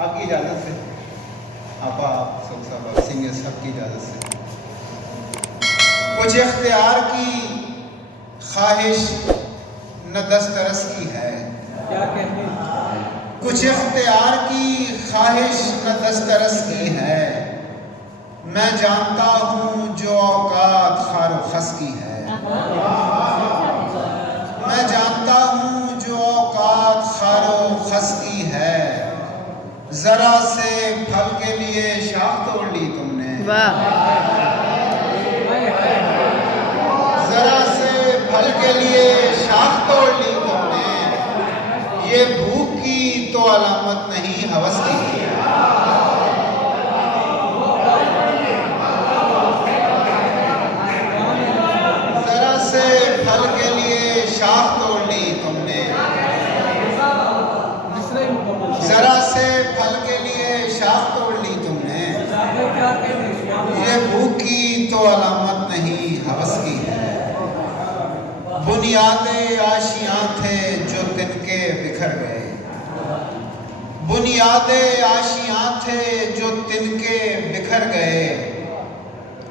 آپ کی اجازت سے آپا سب صاحب سنگھ سب کی اجازت سے کچھ اختیار کی خواہش نہ دسترس کی ہے، کیا کہتے ہیں؟ کچھ اختیار کی خواہش نہ دسترس کی ہے، میں جانتا ہوں جو اوقات خار و خس کی ہے، میں جانتا ہوں جو اوقات خار و خس کی ہے، ذرا سے پھل کے لیے شاخ توڑ لی تم نے، ذرا سے پھل کے لیے شاخ توڑ لی تم نے، یہ بھوک کی تو علامت نہیں ہوس کی، ذرا سے پھل کے لیے شاخ توڑ لی تم نے، ذرا سے پھل کے لیے شاخ توڑ لی تم نے، یہ بھوک کی تو علامت نہیں ہوس کی ہے، بنیادیں آشیاں تھے جو تنکے بکھر گئے، بنیادیں آشیاں تھے جو تنکے بکھر گئے،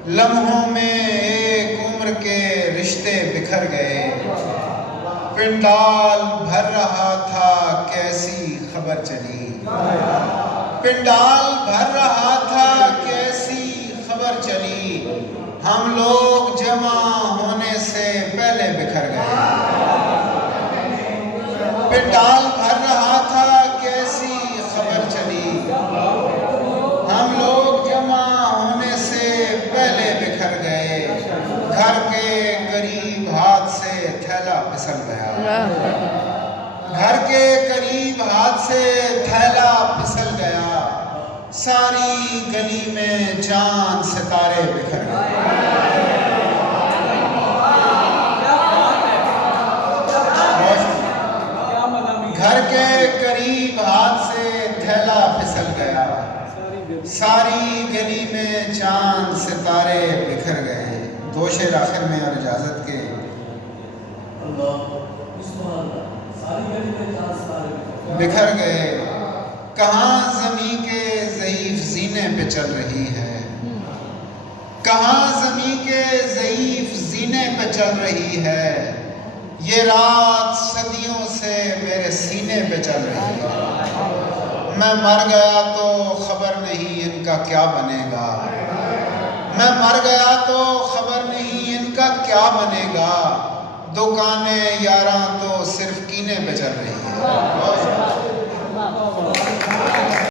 لمحوں میں ایک عمر کے رشتے بکھر گئے، پنڈال بھر رہا تھا کیسی خبر چلی، پنڈال بھر رہا تھا کیسی خبر چلی، ہم لوگ جمع ہونے سے پہلے بکھر گئے، پنڈال بھر رہا تھا کیسی خبر چلی، ہم لوگ جمع ہونے سے پہلے بکھر گئے، گھر کے قریب ہاتھ سے تھیلا پھسل گیا، گھر کے قریب ہاتھ سے تھیلا پھسل گیا، ساری گلی میں چاند ستارے بکھر گئے، گھر کے قریب ہاتھ سے تھیلا پھسل گیا، ساری گلی میں چاند ستارے بکھر گئے۔ دو شعر آخر میں اور اجازت کے، بکھر گئے، کہاں زمیں کے ضعیف زینے پہ چل رہی ہے، کہاں زمیں کے ضعیف زینے پہ چل رہی ہے، یہ رات صدیوں سے میرے سینے پہ چل رہی ہے، میں مر گیا تو خبر نہیں ان کا کیا بنے گا، میں مر گیا تو خبر نہیں ان کا کیا بنے گا، دکانیں یاراں تو صرف کینے پہ چل رہی ہے۔